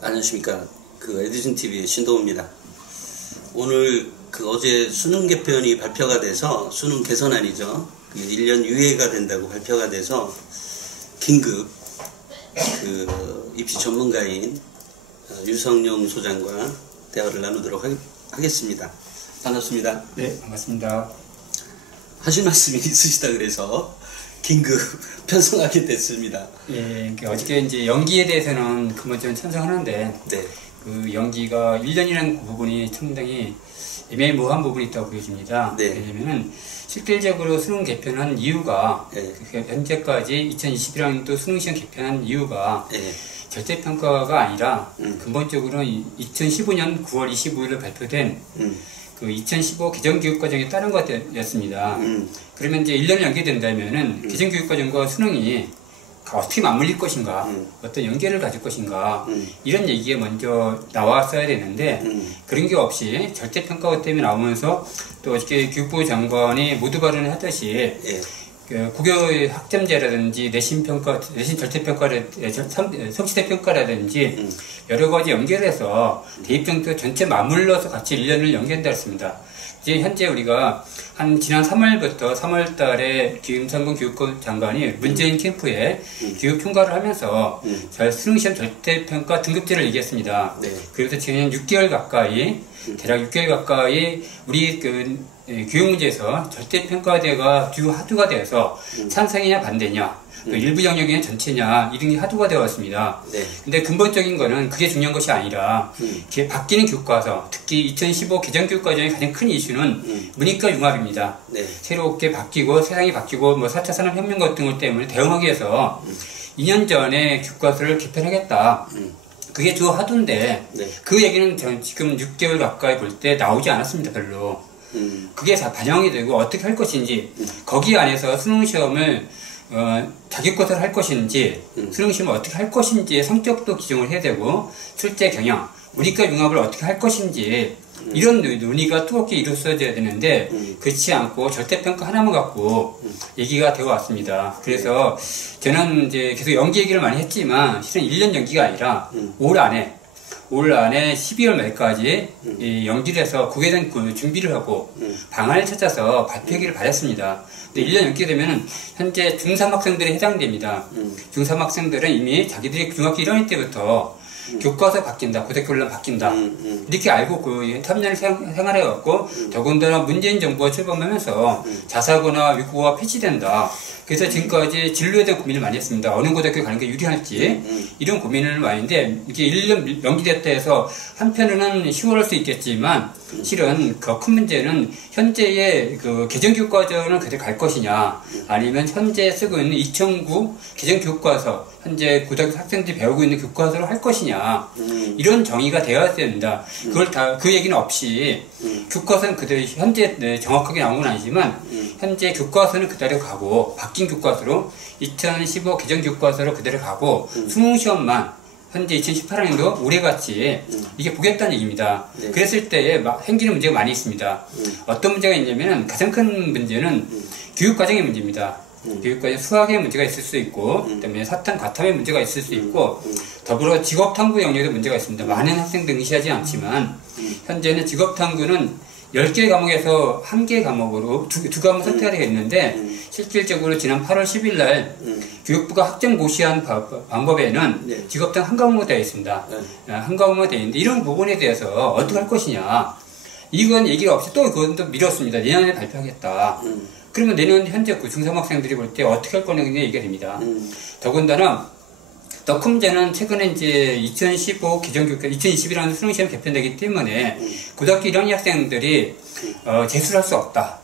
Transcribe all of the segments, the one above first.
안녕하십니까. 에디슨 TV의 신동호입니다. 오늘 어제 수능 개편이 발표가 돼서, 수능 개선안이죠. 1년 유예가 된다고 발표가 돼서 긴급 입시 전문가인 유성룡 소장과 대화를 나누도록 하겠습니다. 반갑습니다. 네, 반갑습니다. 하실 말씀이 있으시다 그래서 긴급 편성하게 됐습니다. 예, 어저께 이제 연기에 대해서는 그만큼 찬성하는데, 네. 그 연기가 1년이라는 부분이 상당히 애매모호한 부분이 있다고 보여집니다. 네. 왜냐면은 실질적으로 수능 개편한 이유가, 네. 현재까지 2021학년도 수능시험 개편한 이유가 네. 절대평가가 아니라 근본적으로 2015년 9월 25일에 발표된 그 2015 개정교육과정에 따른 것이었습니다. 그러면 이제 1년이 연기된다면은 개정교육과정과 수능이 어떻게 맞물릴 것인가, 어떤 연계를 가질 것인가, 이런 얘기가 먼저 나왔어야 되는데, 그런 게 없이 절대평가 때문에 나오면서 또 어저께 교육부 장관이 모두 발언을 하듯이, 예. 국어 학점제라든지 내신평가, 내신 성취대평가라든지 여러 가지 연결해서 대입정도 전체 맞물러서 같이 1년을 연계한다 했습니다. 이제 현재 우리가 지난 3월부터 3월 달에 김상곤 교육부 장관이 문재인 캠프에 교육 총괄을 하면서 수능시험 절대평가 등급제를 얘기했습니다. 네. 그래서 지금 6개월 가까이, 대략 6개월 가까이 우리 교육 문제에서 절대평가제가 주 하두가 되어서 찬성이냐 반대냐, 또 일부 영역이냐 전체냐, 이런 게 하두가 되어 왔습니다. 네. 근데 근본적인 거는 그게 중요한 것이 아니라, 바뀌는 교과서, 특히 2015 개정교육과정의 가장 큰 이슈는 문이과 융합입니다. 네. 새롭게 바뀌고, 세상이 바뀌고, 4차 산업혁명 같은 것 때문에 대응하기 위해서 2년 전에 교과서를 개편하겠다. 그게 주 하두인데, 네. 그 얘기는 지금 6개월 가까이 볼 때 나오지 않았습니다, 별로. 그게 다 반영이 되고 어떻게 할 것인지, 거기 안에서 수능시험을 자기것을 할 것인지, 수능시험을 어떻게 할 것인지의 성격도 기정을 해야 되고, 실제 경영, 문이과 융합을 어떻게 할 것인지, 이런 논의가 뜨겁게 이루어져야 되는데, 그렇지 않고 절대평가 하나만 갖고 얘기가 되어 왔습니다. 그래서 저는 이제 계속 연기 얘기를 많이 했지만, 실은 1년 연기가 아니라 올 안에 12월 말까지 연기를 해서 그에 대한 준비를 하고 방안을 찾아서 발표하기를 바랬습니다. 근데 1년 연기가 되면 현재 중3 학생들이 해당됩니다. 중3 학생들은 이미 자기들이 중학교 1학년 때부터 교과서 바뀐다, 고등학교로 바뀐다, 이렇게 알고 3년을 생활해왔고, 더군다나 문재인 정부가 출범하면서 자사고나 위국어가 폐지된다. 그래서 지금까지 진로에 대한 고민을 많이 했습니다. 어느 고등학교 가는 게 유리할지, 이런 고민을 많이 했는데, 이게 1년 연기됐다 해서 한편으로는 쉬워할 수 있겠지만, 실은 그 큰 문제는 현재의 개정교육과정을 그대로 갈 것이냐, 아니면 현재 쓰고 있는 2009 개정교육과서, 현재 고등학교 학생들이 배우고 있는 교과서로 할 것이냐, 이런 정의가 되어야 된다. 그 얘기는 없이, 교과서는 그대로 현재 정확하게 나온 건 아니지만, 현재 교과서는 그대로 가고, 바뀐 교과서로 2015 개정교육과서로 그대로 가고, 수능시험만 현재 2018학년도 올해같이 이게 보겠다는 얘기입니다. 네. 그랬을 때에 생기는 문제가 많이 있습니다. 어떤 문제가 있냐면 가장 큰 문제는 교육과정의 문제입니다. 교육과정 수학의 문제가 있을 수 있고, 그다음에 사탐, 과탐의 문제가 있을 수 있고, 더불어 직업탐구 영역에도 문제가 있습니다. 많은 학생들 응시하지 않지만, 현재는 직업탐구는 10개 과목에서 1개 과목으로 두 과목 선택하게 있는데, 실질적으로 지난 8월 10일 날 교육부가 학점 고시한 방법에는 직업탐 한 과목으로 되어 있습니다. 한 과목으로 되어 있는데, 이런 부분에 대해서 어떻게 할 것이냐, 이건 얘기가 없이 또 그건 또 미뤘습니다. 내년에 발표하겠다. 그러면 내년 현재 중3 학생들이 볼 때 어떻게 할 거냐는 얘기가 됩니다. 더군다나 더 큰 문제는 최근에 이제 2015 개정교육과 2021학년 수능시험 개편되기 때문에 고등학교 1학년 학생들이 재수를 할 수 없다,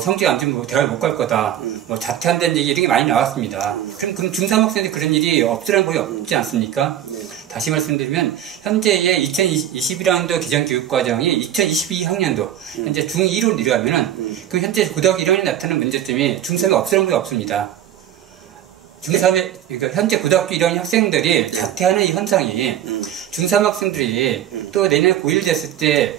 성적 안 좋으면 대학을 못 갈 거다, 자퇴한다는 얘기 이런 게 많이 나왔습니다. 그럼 중3 학생들이 그런 일이 없으라는 법이 없지 않습니까? 다시 말씀드리면 현재의 2021학년도 개정교육과정이 2022학년도 현재 중2로 내려가면은 그 현재 고등학교 1학년에 나타나는 문제점이 중3에 없으라는 법이 없습니다. 중3에, 그러니까 현재 고등학교 1학년 학생들이 자퇴하는 이 현상이 중3 학생들이 또 내년에 고1 됐을 때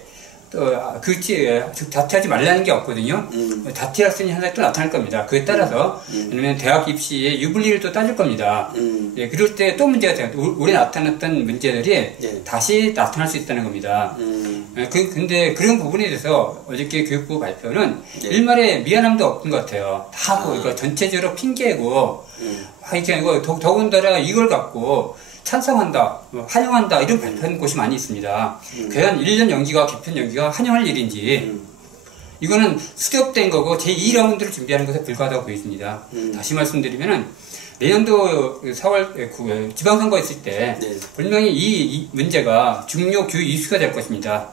자퇴하지 말라는 게 없거든요. 자퇴할 수 있는 현상이 또 나타날 겁니다. 그에 따라서 왜냐면 대학 입시에 유불리를 또 따질 겁니다. 예, 그럴 때 또 문제가 돼요. 올해 나타났던 문제들이 예. 다시 나타날 수 있다는 겁니다. 예, 근데 그런 부분에 대해서 어저께 교육부 발표는 예. 일말의 미안함도 없는 것 같아요. 다 그러니까 전체적으로 핑계고 이게 아니고 더군다나 이걸 갖고 찬성한다, 환영한다 이런 발표하는 곳이 많이 있습니다. 과연 1년 연기가 개편 연기가 환영할 일인지 이거는 수ገብ된 거고 제2라운드를 준비하는 것에 불과하다고 보여집니다. 다시 말씀드리면은 내년도 4월 지방선거 있을 때 네. 분명히 이 문제가 중요 교육 이슈가 될 것입니다.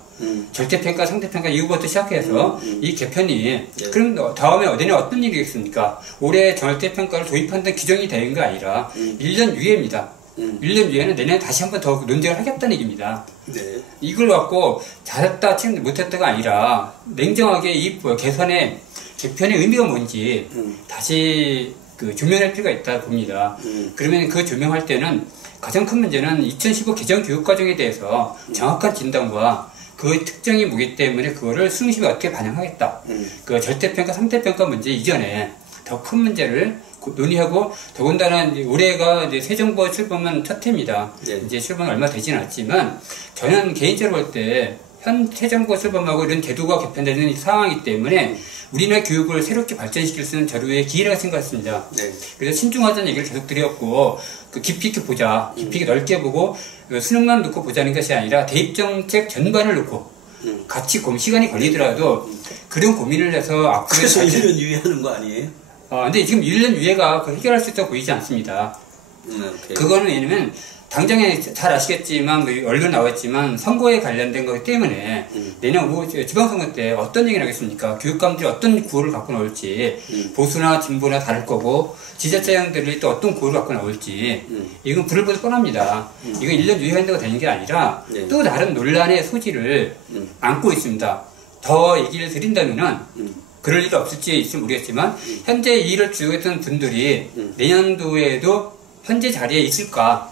절대평가, 상대평가 이후부터 시작해서 이 개편이 네. 그럼 다음에 내년 어떤 일이겠습니까? 올해 절대평가를 도입한다는 규정이 되는 게 아니라 1년 유예입니다. 1년 뒤에는 내년에 다시 한 번 더 논쟁을 하겠다는 얘기입니다. 네. 이걸 갖고 잘했다, 못했다가 아니라 냉정하게 이 개선의 개편의 의미가 뭔지 다시 조명할 필요가 있다 봅니다. 그러면 그 조명할 때는 가장 큰 문제는 2015 개정 교육과정에 대해서 정확한 진단과 그 특정이 뭐기 때문에 그거를 수능시험에 어떻게 반영하겠다. 그 절대평가, 상대평가 문제 이전에 더 큰 문제를 논의하고 더군다나 올해가 이제 새 정부가 출범한 첫 해입니다. 네. 이제 출범 얼마 되지는 않았지만 저는 개인적으로 볼 때 현 새 정부가 출범하고 이런 제도가 개편되는 상황이기 때문에 우리나라 교육을 새롭게 발전시킬 수 있는 절호의 기회라고 생각했습니다. 네. 그래서 신중하자는 얘기를 계속 드렸고 깊이 있게 보자, 깊이 있게 넓게 보고 수능만 놓고 보자는 것이 아니라 대입정책 전반을 놓고 같이 시간이 걸리더라도 그런 고민을 해서 앞으로 그래서 1년 유예하는 거 아니에요? 근데 지금 1년 유예가 해결할 수 있다고 보이지 않습니다. 오케이. 그거는 왜냐면 당장에 잘 아시겠지만 언론 나왔지만 선거에 관련된 거기 때문에 내년 지방선거 때 어떤 얘기를 하겠습니까? 교육감들이 어떤 구호를 갖고 나올지 보수나 진보나 다를 거고 지자체장들이 또 어떤 구호를 갖고 나올지 이건 불을 보듯 뻔합니다. 이건 1년 유예한다고 되는 게 아니라 네. 또 다른 논란의 소지를 안고 있습니다. 더 얘기를 드린다면은 그럴 일 없을지 있을지 모르겠지만 현재 이 일을 주도했던 분들이 내년도에도 현재 자리에 있을까?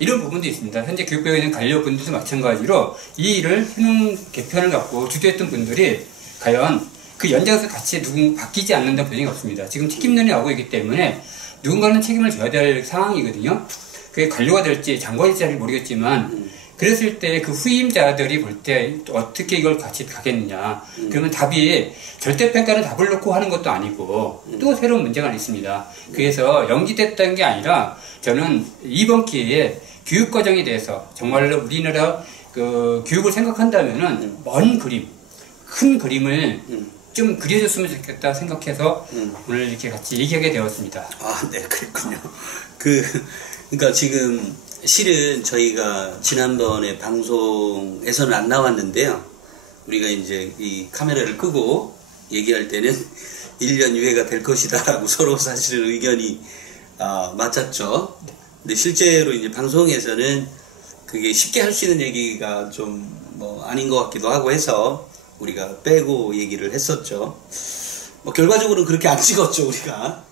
이런 부분도 있습니다. 현재 교육부에 있는 관료분들도 마찬가지로 이 일을 수능 개편을 갖고 주도했던 분들이 과연 그 연장에서 같이 바뀌지 않는다는 보장이 없습니다. 지금 책임론이 나오고 있기 때문에 누군가는 책임을 져야 될 상황이거든요. 그게 관료가 될지 장관이 될지 모르겠지만 그랬을 때 그 후임자들이 볼 때 어떻게 이걸 같이 가겠느냐. 그러면 답이 절대평가는 답을 놓고 하는 것도 아니고 또 새로운 문제가 있습니다. 그래서 연기됐다는 게 아니라 저는 이번 기회에 교육과정에 대해서 정말로 우리나라 교육을 생각한다면은 먼 그림, 큰 그림을 좀 그려줬으면 좋겠다 생각해서 오늘 이렇게 같이 얘기하게 되었습니다. 네, 그랬군요. 그러니까 지금 실은 저희가 지난번에 방송에서는 안 나왔는데요. 우리가 이제 이 카메라를 끄고 얘기할 때는 1년 유예가 될 것이다 라고 서로 사실은 의견이 맞았죠. 근데 실제로 이제 방송에서는 그게 쉽게 할 수 있는 얘기가 좀 아닌 것 같기도 하고 해서 우리가 빼고 얘기를 했었죠. 결과적으로는 그렇게 안 찍었죠, 우리가.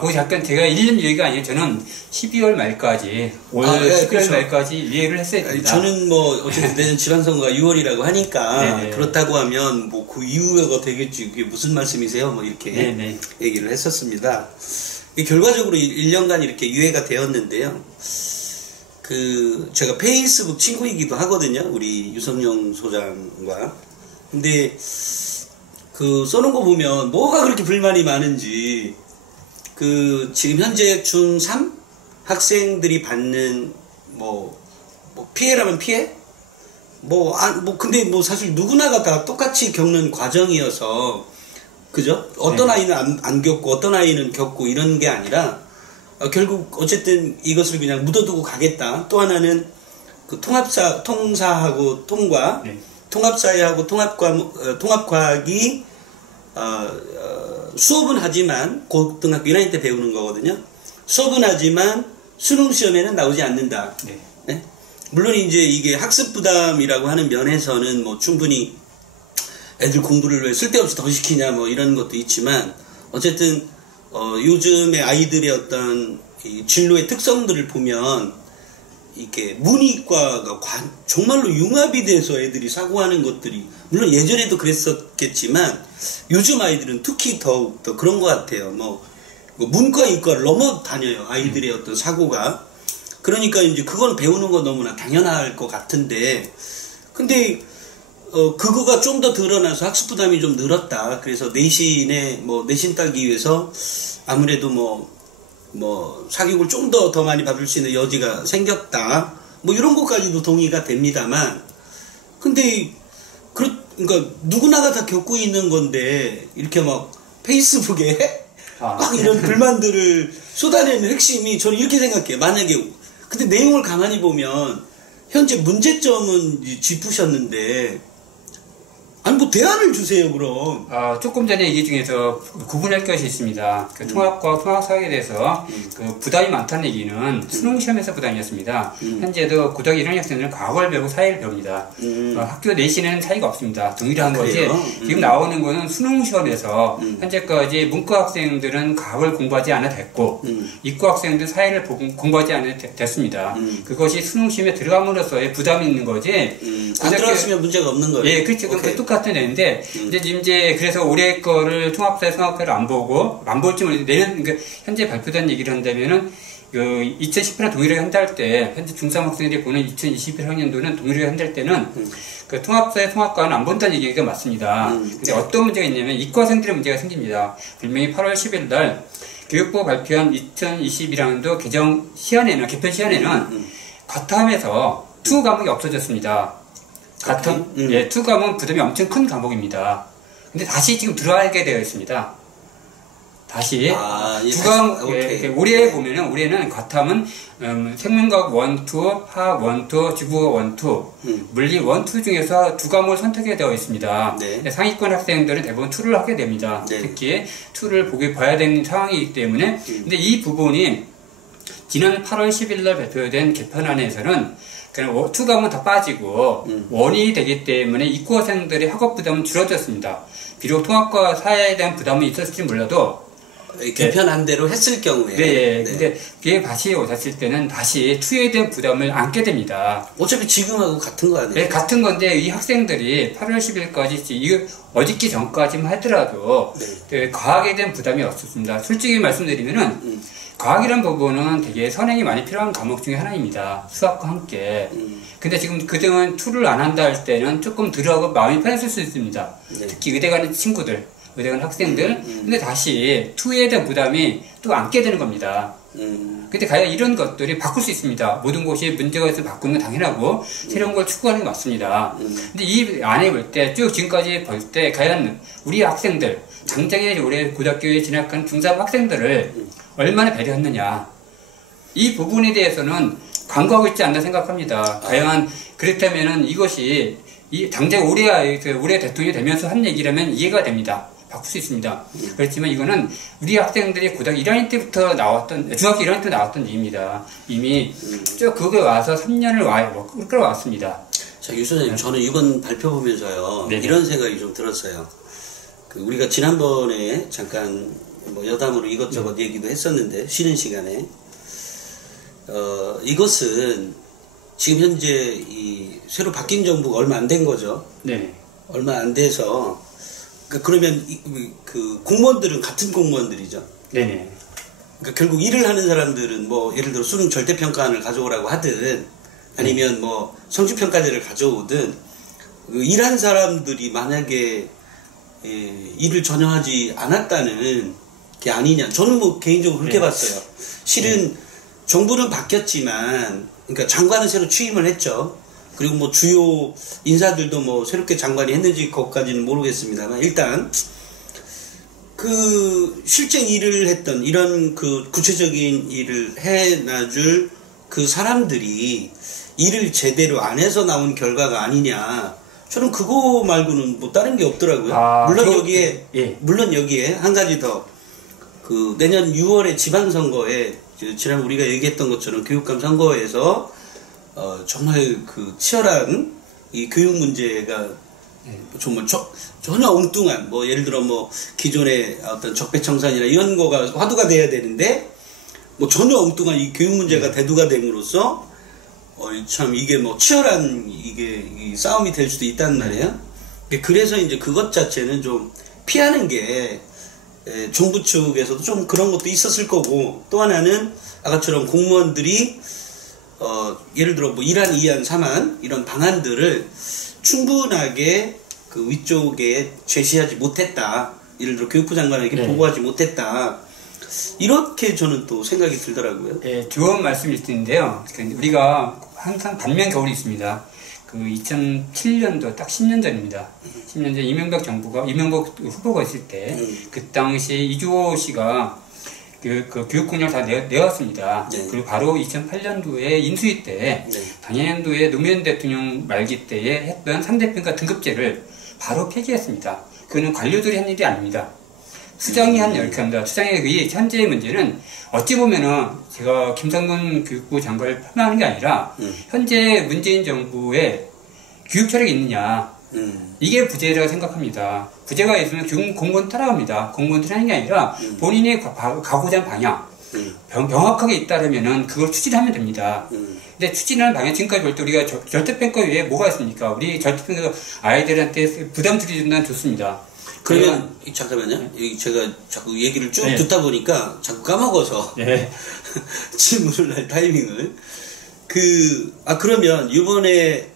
거기 잠깐 제가 1년 유예가 아니에요. 저는 12월 말까지, 올 네, 12월 그렇죠. 말까지 유예를 했어야 됩니다. 저는 어쨌든 내년 지방선거가 6월이라고 하니까 네네. 그렇다고 하면 그 이후가 되겠지. 그게 무슨 말씀이세요? 이렇게 네네. 얘기를 했었습니다. 결과적으로 1년간 이렇게 유예가 되었는데요. 제가 페이스북 친구이기도 하거든요. 우리 유성영 소장과. 근데 써놓은 거 보면 뭐가 그렇게 불만이 많은지 지금 현재 중3 학생들이 받는 피해라면 피해? 근데 사실 누구나가 다 똑같이 겪는 과정이어서 그죠? 어떤 아이는 안 겪고 어떤 아이는 겪고 이런 게 아니라 결국 어쨌든 이것을 그냥 묻어두고 가겠다. 또 하나는 통사하고 통과, 네. 통합사회하고 통합과학이 수업은 하지만 고등학교 1학년 때 배우는 거거든요. 수업은 하지만 수능 시험에는 나오지 않는다. 네. 네? 물론 이제 이게 학습 부담이라고 하는 면에서는 충분히 애들 공부를 왜 쓸데없이 더 시키냐 이런 것도 있지만 어쨌든 요즘의 아이들의 어떤 이 진로의 특성들을 보면 이렇게 문이과가 정말로 융합이 돼서 애들이 사고하는 것들이 물론 예전에도 그랬었겠지만 요즘 아이들은 특히 더욱 더 그런 것 같아요. 뭐 문과 이과를 넘어다녀요. 아이들의 어떤 사고가. 그러니까 이제 그건 배우는 거 너무나 당연할 것 같은데 근데 그거가 좀 더 드러나서 학습 부담이 좀 늘었다. 그래서 내신 따기 위해서 아무래도 사교육을 좀 더 많이 받을 수 있는 여지가 생겼다. 뭐 이런 것까지도 동의가 됩니다만 근데 그러니까 누구나가 다 겪고 있는 건데 이렇게 막 페이스북에 막 이런 불만들을 쏟아내는 핵심이 저는 이렇게 생각해요. 만약에 근데 내용을 가만히 보면 현재 문제점은 짚으셨는데 아니 뭐 대안을 주세요 그럼. 조금 전에 얘기 중에서 구분할 것이 있습니다. 그 통합과 통합사회에 대해서 그 부담이 많다는 얘기는 수능 시험에서 부담이었습니다. 현재도 고등학교 1학년 학생들은 과거를 배우고 사회를 배웁니다. 학교 내신에는 차이가 없습니다. 동일한 거지. 지금 나오는 거는 수능 시험에서 현재까지 문과 학생들은 과거를 공부하지 않아도 됐고 이과 학생들 사회를 공부하지 않아도 됐습니다. 그것이 수능 시험에 들어감으로써의 부담이 있는 거지. 안 들어갔으면 문제가 없는 거예요. 예, 그렇죠. 똑같은 애인데 이제 그래서 올해 거를 통합사회 통합회를 안 볼지 내년 현재 발표된 얘기를 한다면은 2018년 동일하게 한달 때 현재 중3 학생들이 보는 2021학년도는 동일하게 한달 때는 그 통합사회 통합과는 안 본다는 얘기가 맞습니다. 근데 어떤 문제가 있냐면 이과생들의 문제가 생깁니다. 분명히 8월 10일 날 교육부가 발표한 2021학년도 개편 시한에는 과탐에서 투 과목이 없어졌습니다. 투 과목은 부담이 엄청 큰 과목입니다. 근데 다시 지금 들어가게 되어 있습니다. 다시 두 과목 올해 보면은 올해는 과탐은 생명과학 1, 2, 화학 1, 2, 지구과학 1, 2, 물리 1, 2 중에서 두 과목을 선택하게 되어 있습니다. 네. 상위권 학생들은 대부분 2를 하게 됩니다. 네. 특히 2를 봐야 되는 상황이기 때문에 근데 이 부분이 지난 8월 10일 날 발표된 개편안에서는 그냥 투 과목은 다 빠지고 원이 되기 때문에 이과생들의 학업 부담은 줄어들었습니다. 비록 통합과 사회에 대한 부담은 있었을지 몰라도 개편한 대로 했을 경우에 네. 근데 그게 다시 오셨을 때는 다시 투에 대한 부담을 안게 됩니다. 어차피 지금하고 같은 거 아니에요? 네, 같은 건데 이 학생들이 8월 10일까지 어저께 전까지만 하더라도 과학에 대한 부담이 없었습니다. 솔직히 말씀드리면은 과학이란 부분은 되게 선행이 많이 필요한 과목 중에 하나입니다. 수학과 함께. 근데 지금 그동안 투를 안 한다 할 때는 조금 들어가고 마음이 편했을 수 있습니다. 특히 의대 가는 친구들, 의대 가는 학생들. 근데 다시 투에 대한 부담이 또 안게 되는 겁니다. 근데 과연 이런 것들이 바꿀 수 있습니다. 모든 곳이 문제가 있어서 바꾸는 건 당연하고 새로운 걸 추구하는 게 맞습니다. 근데 이 안에 볼 때 쭉 지금까지 볼 때 과연 우리 학생들 당장에 올해 고등학교에 진학한 중3 학생들을 얼마나 배려했느냐 이 부분에 대해서는 간과하고 있지 않나 생각합니다. 과연 그렇다면은 이것이 당장 올해 대통령이 되면서 한 얘기라면 이해가 됩니다. 바꿀 수 있습니다. 그렇지만 이거는 우리 학생들이 고등학교 1학년 때부터 중학교 1학년 때 나왔던 얘기입니다. 이미 쭉 그게 와서 3년을 끌어왔습니다. 자, 유 선생님, 저는 이번 발표 보면서요, 이런 생각이 좀 들었어요. 우리가 지난번에 잠깐 여담으로 이것저것 얘기도 했었는데, 쉬는 시간에, 이것은 지금 현재 새로 바뀐 정부가 얼마 안 된 거죠. 네. 얼마 안 돼서, 그러면 공무원들은 같은 공무원들이죠. 네네. 그러니까 결국 일을 하는 사람들은 예를 들어 수능 절대평가안을 가져오라고 하든 아니면 성취평가제를 가져오든 일한 사람들이 만약에 일을 전혀 하지 않았다는 게 아니냐. 저는 개인적으로 그렇게 봤어요. 실은 정부는 바뀌었지만 그러니까 장관은 새로 취임을 했죠. 그리고 주요 인사들도 새롭게 장관이 했는지 그것까지는 모르겠습니다만 일단 실제 일을 했던 이런 구체적인 일을 해놔줄 그 사람들이 일을 제대로 안 해서 나온 결과가 아니냐. 저는 그거 말고는 다른 게 없더라고요. 물론 여기에 한 가지 더 내년 6월에 지방선거에 지난 우리가 얘기했던 것처럼 교육감 선거에서 정말 치열한 이 교육 문제가 정말 전혀 엉뚱한 예를 들어 기존의 어떤 적폐청산이나 이런 거가 화두가 돼야 되는데 전혀 엉뚱한 이 교육 문제가 대두가 됨으로써 참 이게 뭐 치열한 이게 이 싸움이 될 수도 있다는 말이에요. 그래서 이제 그것 자체는 좀 피하는 게 정부 측에서도 좀 그런 것도 있었을 거고, 또 하나는 아까처럼 공무원들이 예를 들어 뭐 1안, 2안, 3안 이런 방안들을 충분하게 그 위쪽에 제시하지 못했다. 예를 들어 교육부 장관에게 네. 보고하지 못했다. 이렇게 저는 또 생각이 들더라고요. 네, 좋은 말씀일 텐데요. 우리가 항상 반면 겨울이 있습니다. 그 2007년도 딱 10년 전입니다. 10년 전 이명박 후보가 있을 때, 그 당시 이주호 씨가 그 교육공약을 다 내왔습니다. 네. 그리고 바로 2008년도에 인수위 때, 네. 당년도에 노무현 대통령 말기 때에 했던 3대 평가 등급제를 바로 폐기했습니다. 그거는 관료들이 한 일이 아닙니다. 수장이 한 이렇게 합니다. 수장의 이 현재의 문제는 어찌 보면은 제가 김상곤 교육부 장관을 폄하하는 게 아니라 현재 문재인 정부의 교육 철학이 있느냐, 이게 부재라고 생각합니다. 부재가 있으면 공무원 따라갑니다. 공무원 따라하는 게 아니라 본인이 가고자 하는 방향, 명확하게 있다면은 그걸 추진하면 됩니다. 근데 추진하는 방향, 지금까지 볼 때 우리가 절대평가 위에 뭐가 있습니까? 우리 절대평가 아이들한테 부담 줄여준다는 좋습니다. 그러면 잠깐만요. 제가 자꾸 얘기를 쭉 네. 듣다 보니까 자꾸 까먹어서 네. 질문을 할 타이밍을 그러면 이번에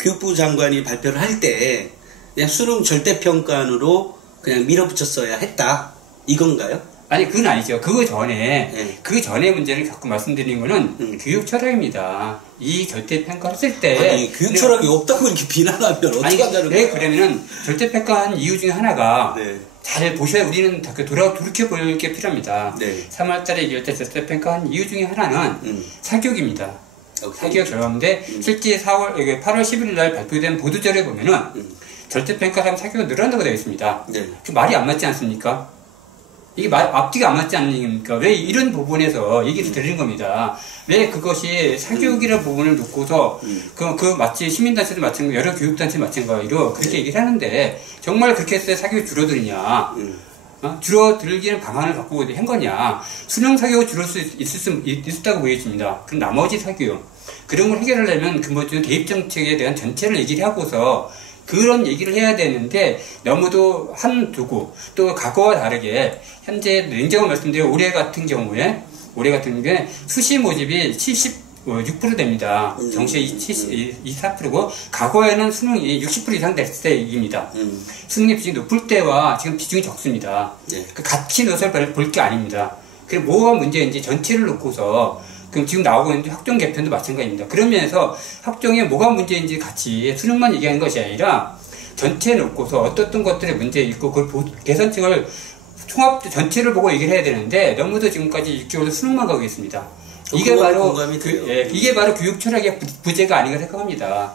교육부 장관이 발표를 할 때 그냥 수능 절대평가안으로 그냥 밀어붙였어야 했다 이건가요? 아니, 그건 아니죠. 그 전에 문제를 자꾸 말씀드리는 거는 교육 철학입니다. 이 절대평가를 쓸 때. 아니, 교육 철학이 없다고 이렇게 비난하면 어떻게 하자는 거야? 그러면은 절대평가한 이유 중에 하나가 네. 잘 보셔야 우리는 다 돌이켜볼 게 필요합니다. 네. 3월달에 얘기할 때 절대평가한 이유 중에 하나는 사교육입니다. 사교육 결과인데 실제 8월 11일 날 발표된 보도자료에 보면은 절대평가하면 사교육이 늘어난다고 되어 있습니다. 네. 그 말이 안 맞지 않습니까? 이게 앞뒤가 안 맞지 않습니까? 왜 이런 부분에서 얘기를 드리는 겁니다. 왜 그것이 사교육이라는 부분을 놓고서 마치 시민단체도 마찬가지고 여러 교육단체 마찬가지로 그렇게 얘기를 하는데 정말 그렇게 해서 사교육이 줄어드느냐? 줄어들기는 방안을 갖고 한 거냐? 수능 사교육이 줄을 수 있었다고 보여집니다. 그럼 나머지 사교육 그런 걸 해결하려면 근본적인 대입정책에 대한 전체를 얘기를 하고서 그런 얘기를 해야 되는데 너무도 한두고 또 과거와 다르게 현재 냉정한 말씀드려 올해 같은 경우에 수시 모집이 76% 됩니다. 정시에 24%고 과거에는 수능이 60% 이상 됐을 때 얘기입니다. 수능의 비중이 높을 때와 지금 비중이 적습니다. 네. 그 같이 넣어서 볼 게 아닙니다. 그리고 뭐가 문제인지 전체를 놓고서 그럼 지금 나오고 있는 학종 개편도 마찬가지입니다. 그런 면에서 학종에 뭐가 문제인지 같이 수능만 얘기하는 것이 아니라 전체에 놓고서 어떤 것들의 문제 있고 그걸 개선책을 전체를 보고 얘기를 해야 되는데 너무도 지금까지 6개월 수능만 가고 있습니다. 이게 바로 교육 철학의 부재가 아닌가 생각합니다.